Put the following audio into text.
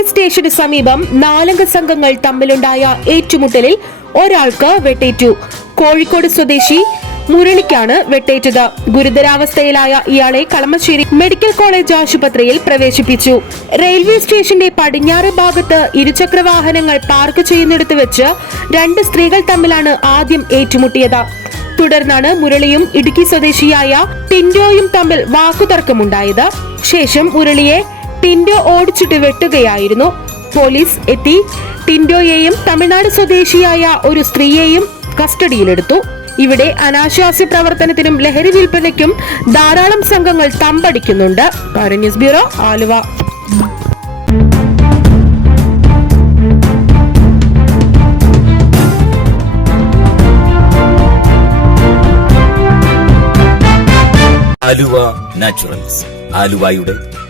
Railway സ്റ്റേഷന് സമീപം നാലംഗ സംഘങ്ങൾ തമ്മിലുണ്ടായ ഏറ്റുമുട്ടലിൽ ഒരാൾക്ക് വെട്ടേറ്റു. കോഴിക്കോട് സ്വദേശി മുരളിക്കാണ് വെട്ടേറ്റത്. ഗുരുതരാവസ്ഥയിലായ ഇയാളെ കളമശ്ശേരി മെഡിക്കൽ കോളേജ് ആശുപത്രിയിൽ പ്രവേശിപ്പിച്ചു. റെയിൽവേ സ്റ്റേഷന്റെ പടിഞ്ഞാറ് ഭാഗത്ത് ഇരുചക്ര വാഹനങ്ങൾ പാർക്ക് ചെയ്യുന്നിടത്ത് വെച്ച് രണ്ട് സ്ത്രീകൾ തമ്മിലാണ് ആദ്യം ഏറ്റുമുട്ടിയത്. തുടർന്നാണ് മുരളിയും ഇടുക്കി സ്വദേശിയായ ടിൻഡോയും തമ്മിൽ വാക്കുതർക്കമുണ്ടായത്. ശേഷം മുരളിയെ ടിൻഡോ ഓടിച്ചിട്ട് വെട്ടുകയായിരുന്നു. പോലീസ് എത്തി. ടിൻഡോയെയും തമിഴ്നാട് സ്വദേശിയായ ഒരു സ്ത്രീയെയും കസ്റ്റഡിയിലെടുത്തു. ഇവിടെ അനാശാസ്യ പ്രവർത്തനത്തിനും ലഹരി വിൽപ്പനയ്ക്കും ധാരാളം സംഘങ്ങൾ തമ്പടിക്കുന്നുണ്ട്. News bureau Aluva. Aluva naturals. ആലുവയുടെ